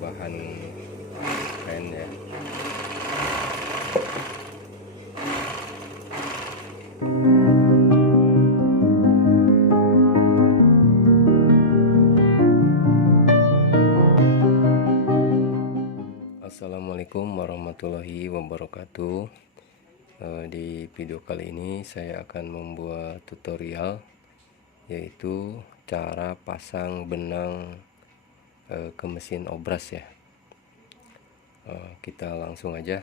bahan kain ya. Assalamualaikum warahmatullahi wabarakatuh. Di video kali ini saya akan membuat tutorial, yaitu cara pasang benang ke mesin obras ya. Kita langsung aja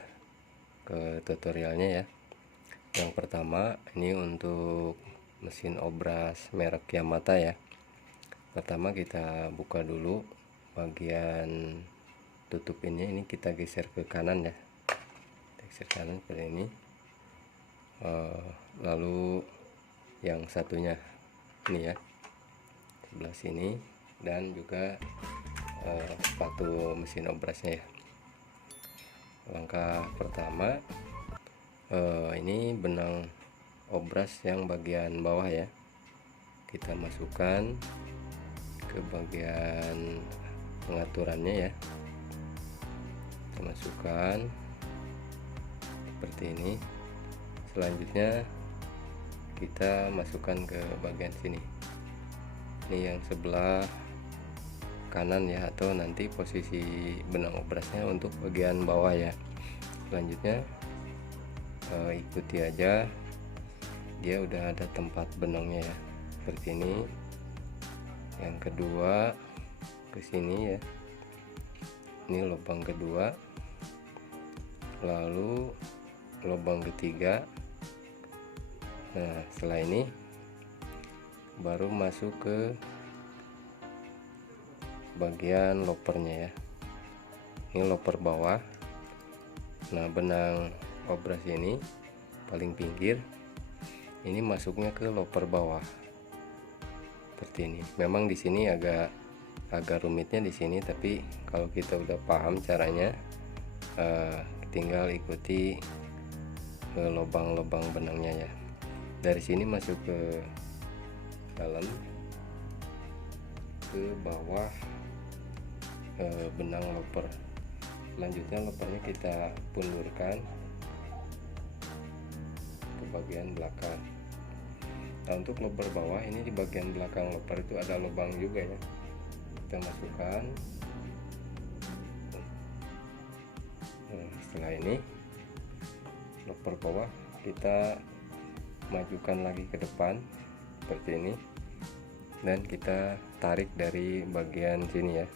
ke tutorialnya ya. Yang pertama, ini untuk mesin obras merek Yamata ya. Pertama kita buka dulu bagian tutup ini kita geser ke kanan ya, geser kanan seperti ini. Lalu yang satunya ini ya, sebelah sini, dan juga sepatu mesin obrasnya ya. Langkah pertama, ini benang obras yang bagian bawah ya, kita masukkan ke bagian pengaturannya ya. Kita masukkan seperti ini. Selanjutnya kita masukkan ke bagian sini, ini yang sebelah kanan ya, atau nanti posisi benang obrasnya untuk bagian bawah ya. Selanjutnya ikuti aja, dia udah ada tempat benangnya ya, seperti ini. Yang kedua ke sini ya, ini lubang kedua, lalu lubang ketiga. Nah, setelah ini baru masuk ke bagian lopernya ya. Ini loper bawah. Nah, benang obras ini paling pinggir, ini masuknya ke loper bawah seperti ini. Memang di sini agak rumitnya di sini, tapi kalau kita udah paham caranya, tinggal ikuti ke lubang-lubang benangnya ya. Dari sini masuk ke dalam, ke bawah benang loper. Selanjutnya lopernya kita pundurkan ke bagian belakang. Nah, untuk loper bawah ini, di bagian belakang loper itu ada lubang juga ya, kita masukkan. Nah, setelah ini loper bawah kita majukan lagi ke depan seperti ini, dan kita tarik dari bagian sini ya.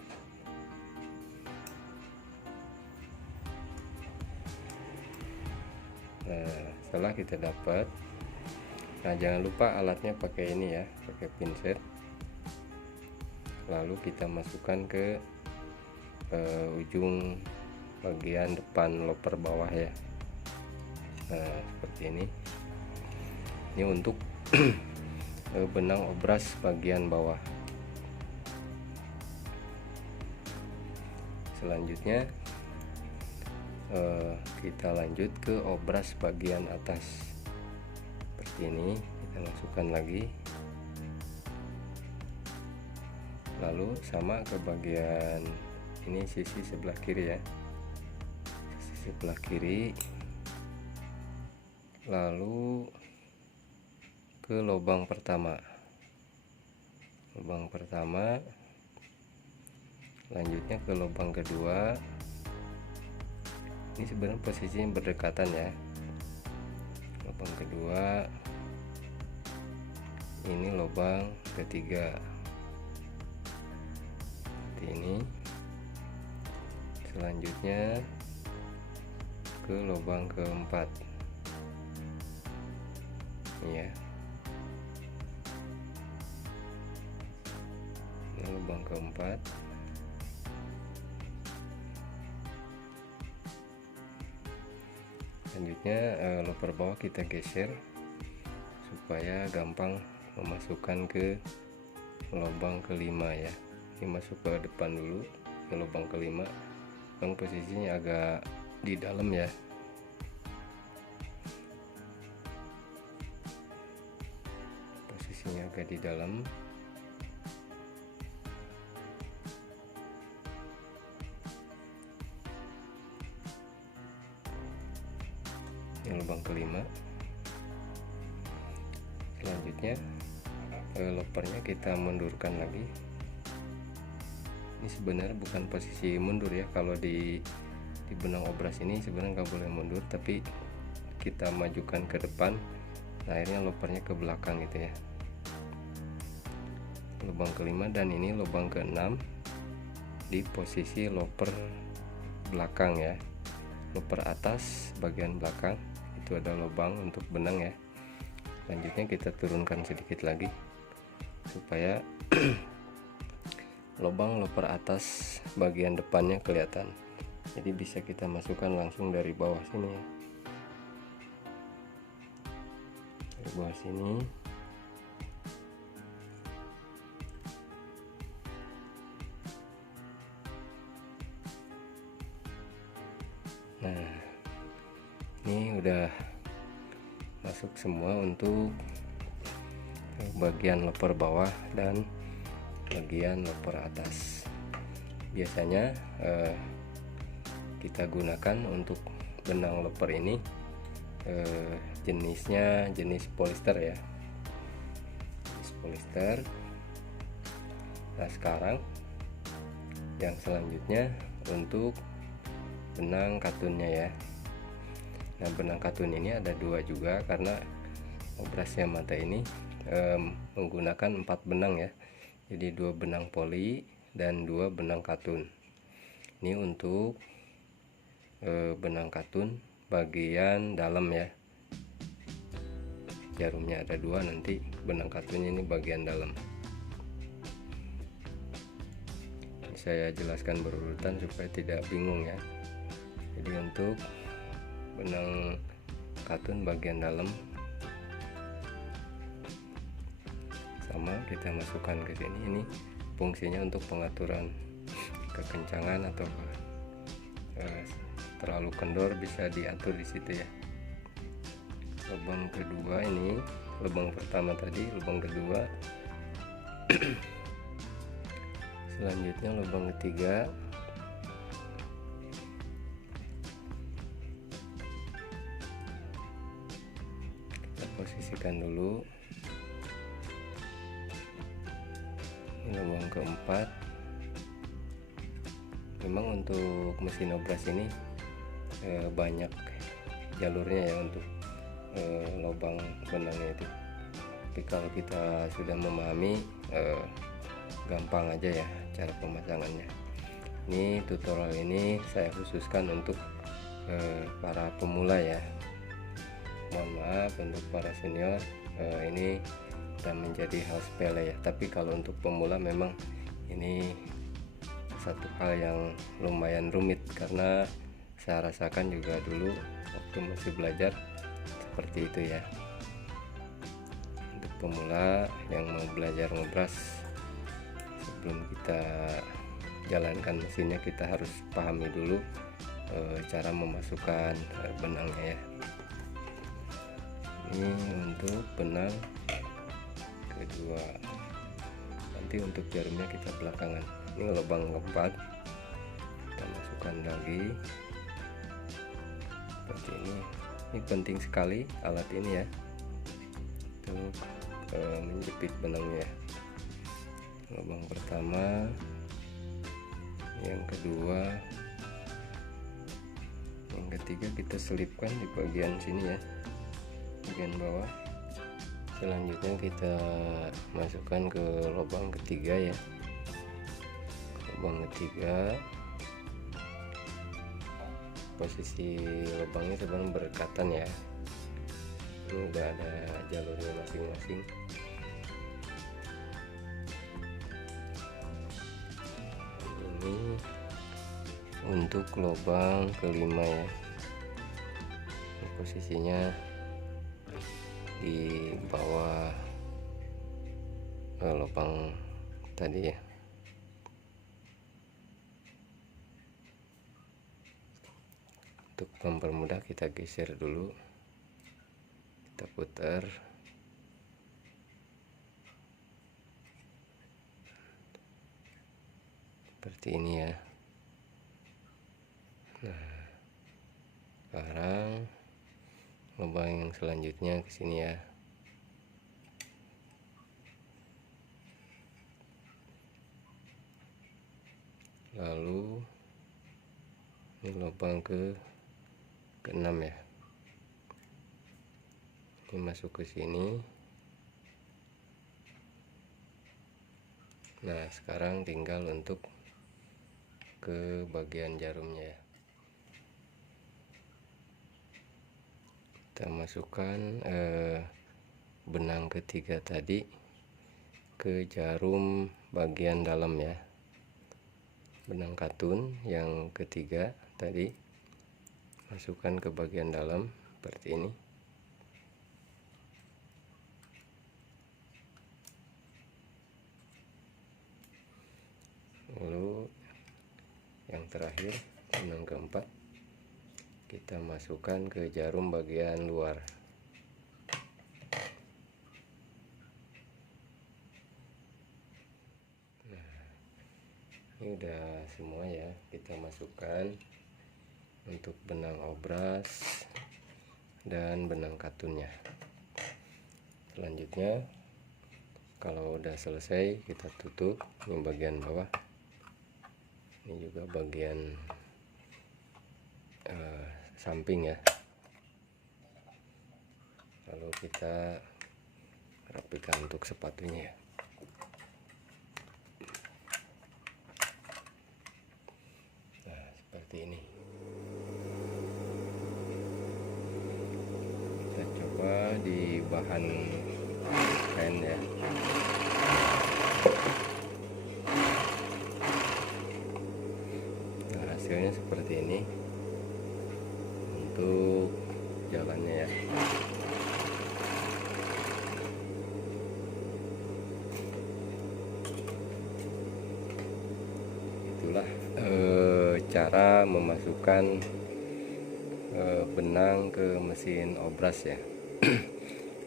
Nah, setelah kita dapat, nah jangan lupa alatnya pakai ini ya, pakai pinset. Lalu kita masukkan ke ujung bagian depan loper bawah ya. Nah, seperti ini. Ini untuk benang obras bagian bawah. Selanjutnya kita lanjut ke obras bagian atas seperti ini. Kita masukkan lagi, lalu sama ke bagian ini, sisi sebelah kiri ya, sisi sebelah kiri, lalu ke lubang pertama, lanjutnya ke lubang kedua. Ini sebenarnya posisinya berdekatan ya. Lubang kedua, ini lubang ketiga seperti ini. Selanjutnya ke lubang keempat ini ya. Lubang keempat, selanjutnya loper bawah kita geser supaya gampang memasukkan ke lubang kelima ya. Ini masuk ke depan dulu ke lubang kelima, yang posisinya agak di dalam ya. Posisinya agak di dalam. Ini lubang kelima. Selanjutnya lopernya kita mundurkan lagi. Ini sebenarnya bukan posisi mundur ya, kalau di benang obras ini sebenarnya nggak boleh mundur, tapi kita majukan ke depan. Nah, akhirnya lopernya ke belakang gitu ya. Lubang kelima, dan ini lubang keenam di posisi loper belakang ya. Loper atas bagian belakang itu ada lubang untuk benang ya. Selanjutnya kita turunkan sedikit lagi supaya lubang loper atas bagian depannya kelihatan. Jadi bisa kita masukkan langsung dari bawah sini ya. Dari bawah sini. Nah, ini udah masuk semua untuk bagian loper bawah dan bagian loper atas. Biasanya kita gunakan untuk benang loper ini jenisnya jenis polister ya, jenis polister. Nah, sekarang yang selanjutnya untuk benang katunnya ya. Nah, benang katun ini ada dua juga karena obras Yamata ini menggunakan 4 benang ya. Jadi 2 benang poli dan 2 benang katun. Ini untuk benang katun bagian dalam ya. Jarumnya ada 2, nanti benang katunnya ini bagian dalam. Saya jelaskan berurutan supaya tidak bingung ya. Jadi untuk benang katun bagian dalam sama kita masukkan ke sini. Ini fungsinya untuk pengaturan kekencangan atau terlalu kendor bisa diatur di situ ya. Lubang kedua ini, lubang pertama tadi, lubang kedua. Selanjutnya lubang ketiga. Kita posisikan dulu. Ini lubang keempat. Memang untuk mesin obras ini banyak jalurnya ya untuk lubang benangnya itu. Tapi kalau kita sudah memahami, gampang aja ya cara pemasangannya. Ini tutorial ini saya khususkan untuk para pemula ya. Mohon maaf untuk para senior, ini sudah menjadi hal sepele ya. Tapi kalau untuk pemula memang ini satu hal yang lumayan rumit, karena saya rasakan juga dulu waktu masih belajar seperti itu ya. Untuk pemula yang mau belajar ngobras, sebelum kita jalankan mesinnya kita harus pahami dulu cara memasukkan benangnya ya. Ini untuk benang kedua. Nanti untuk jarumnya kita belakangan. Ini lubang keempat, kita masukkan lagi seperti ini. Ini penting sekali alat ini ya untuk menjepit benangnya. Lubang pertama, yang kedua, yang ketiga kita selipkan di bagian sini ya, bagian bawah. Selanjutnya kita masukkan ke lubang ketiga ya. Lubang ketiga, posisi lubangnya sebenarnya berdekatan ya. Ini udah ada jalurnya masing-masing. Ini untuk lubang kelima ya. Ini posisinya di bawah lubang tadi ya. Untuk mempermudah kita geser dulu, kita putar. Seperti ini ya. Nah, sekarang lubang yang selanjutnya ke sini ya. Lalu ini lubang ke-6 ya. Ini masuk ke sini. Nah, sekarang tinggal untuk ke bagian jarumnya ya. Kita masukkan benang ketiga tadi ke jarum bagian dalam ya. Benang katun yang ketiga tadi masukkan ke bagian dalam seperti ini. Lalu yang terakhir, benang keempat, kita masukkan ke jarum bagian luar. Nah, ini udah semua ya, kita masukkan untuk benang obras dan benang katunnya. Selanjutnya, kalau udah selesai, kita tutup ini bagian bawah. Ini juga bagian samping ya. Lalu kita rapikan untuk sepatunya ya. Nah, seperti ini. Kita coba di bahan kain ya. Nah, hasilnya seperti ini untuk jalannya ya. Itulah cara memasukkan benang ke mesin obras ya.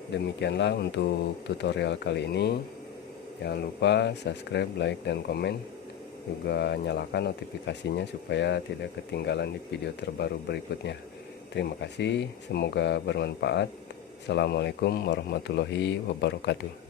Demikianlah untuk tutorial kali ini. Jangan lupa subscribe, like, dan komen. Juga nyalakan notifikasinya supaya tidak ketinggalan di video terbaru berikutnya. Terima kasih, semoga bermanfaat. Assalamualaikum warahmatullahi wabarakatuh.